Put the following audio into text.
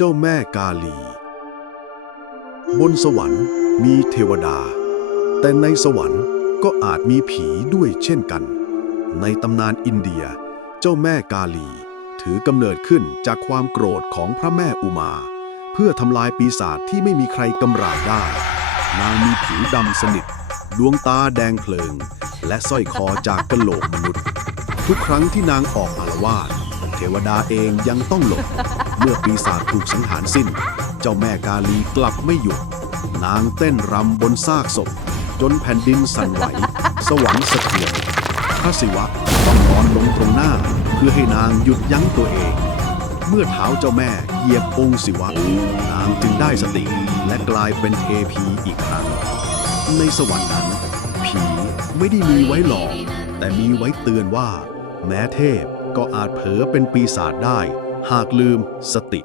เจ้าแม่กาลี บนสวรรค์มีเทวดา แต่ในสวรรค์ก็อาจมีผีด้วยเช่นกัน ในตำนานอินเดีย เจ้าแม่กาลี ถือกำเนิดขึ้นจากความโกรธของพระแม่อุมา เพื่อทำลายปีศาจที่ไม่มีใครกำราบได้ นางมีผิวดำสนิท ดวงตาแดงเพลิง และสร้อยคอจากกะโหลกมนุษย์ ทุกครั้งที่นางออกอารวาส เทวดาเองยังต้องหลบ เมื่อปีศาจถูกสังหารสิ้น เจ้าแม่กาลีกลับไม่หยุด นางเต้นรำบนซากศพ จนแผ่นดินสั่นไหว สวรรค์สะเทือนพระศิวะต้องนอนลงตรงหน้า เพื่อให้นางหยุดยั้งตัวเอง เมื่อเท้าเจ้าแม่เหยียบองค์ศิวะ นางจึงได้สติและกลายเป็นเทพีอีกครั้ง ในสวรรค์นั้น ผีไม่ได้มีไว้หลอกแต่มีไว้เตือนว่า แม้เทพ ก็อาจเผลอเป็นปีศาจได้ หากลืมสติ